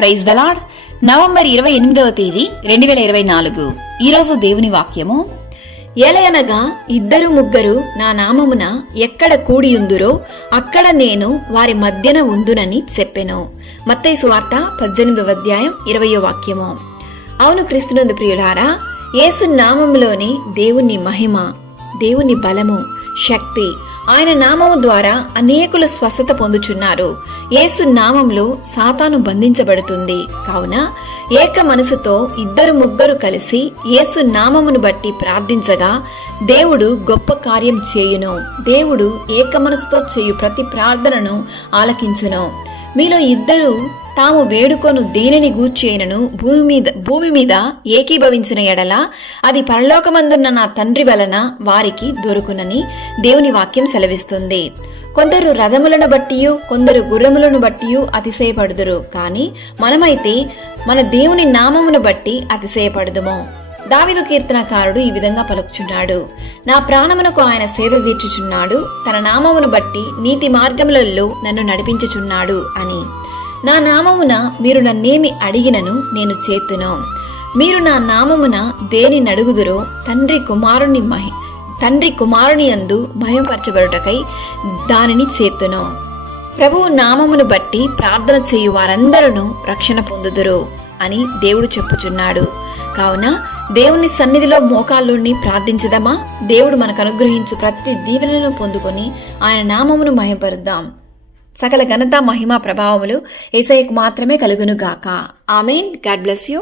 Praise the lord. November 28వ తేదీ 2024. ఈరోజు దేవుని వాక్యము, ఎలయనగా ఇద్దరు ముగ్గురు నా నామమున ఎక్కడ కూడియుందురో అక్కడ నేను వారి మధ్యన ఉందునని చెప్పెను. మత్తయి సువార్త 18వ అధ్యాయం 20వ వాక్యము. అవును క్రీస్తునందు ప్రియులారా, యేసు నామములోని దేవుని మహిమ, దేవుని బలము, శక్తి, ఆయన నామము ద్వారా అనేకులు స్వస్థత పొందుచున్నారు. యేసు నామంలో సాతాను బంధించబడుతుంది. కావున ఏక మనసుతో ఇద్దరు ముగ్గురు కలిసి యేసు నామమును బట్టి ప్రార్థించగా దేవుడు గొప్ప కార్యం చేయును. దేవుడు ఏక మనసుతో చేయు ప్రతి ప్రార్థనను ఆలకించును. మీలో ఇద్దరు తాము వేడుకొను దేనిని గూర్చేయనను భూమి మీద ఏకీభవించిన ఎడల అది పరలోకమందున్న నా తండ్రి వలన వారికి దొరుకునని దేవుని వాక్యం సెలవిస్తుంది. కొందరు రథములను బట్టియు కొందరు గుర్రములను బట్టియు అతిశయపడుదురు, కాని మనమైతే మన దేవుని నామమును బట్టి అతిశయపడుదుము. దావీదు కీర్తనకారుడు ఈ విధంగా పలుకుచున్నాడు: నా ప్రాణమునకు ఆయన సేద తీర్చుచున్నాడు, తన నామమును బట్టి నీతి మార్గములలో నన్ను నడిపించుచున్నాడు అని. నా నామమున మీరు నన్నేమి అడిగినను నేను చేతును. మీరు నా నామమున దేని నడుగుదురో తండ్రి కుమారుని యందు మహిమపరచబడుటకై దానిని చేతును. ప్రభువు నామమును బట్టి ప్రార్థన చేయు వారందరూ రక్షణ పొందుదురు అని దేవుడు చెప్పుచున్నాడు. కావున దేవుని సన్నిధిలో మోకాళ్ళుని ప్రార్థించదమా? దేవుడు మనకు అనుగ్రహించు ప్రతి దీవెనలను పొందుకొని ఆయన నామమును మహిమపరుద్దాం. సకల ఘనత, మహిమ, ప్రభావములు యేసయ్యకు మాత్రమే కలుగునుగాక. ఆమేన్. God bless you.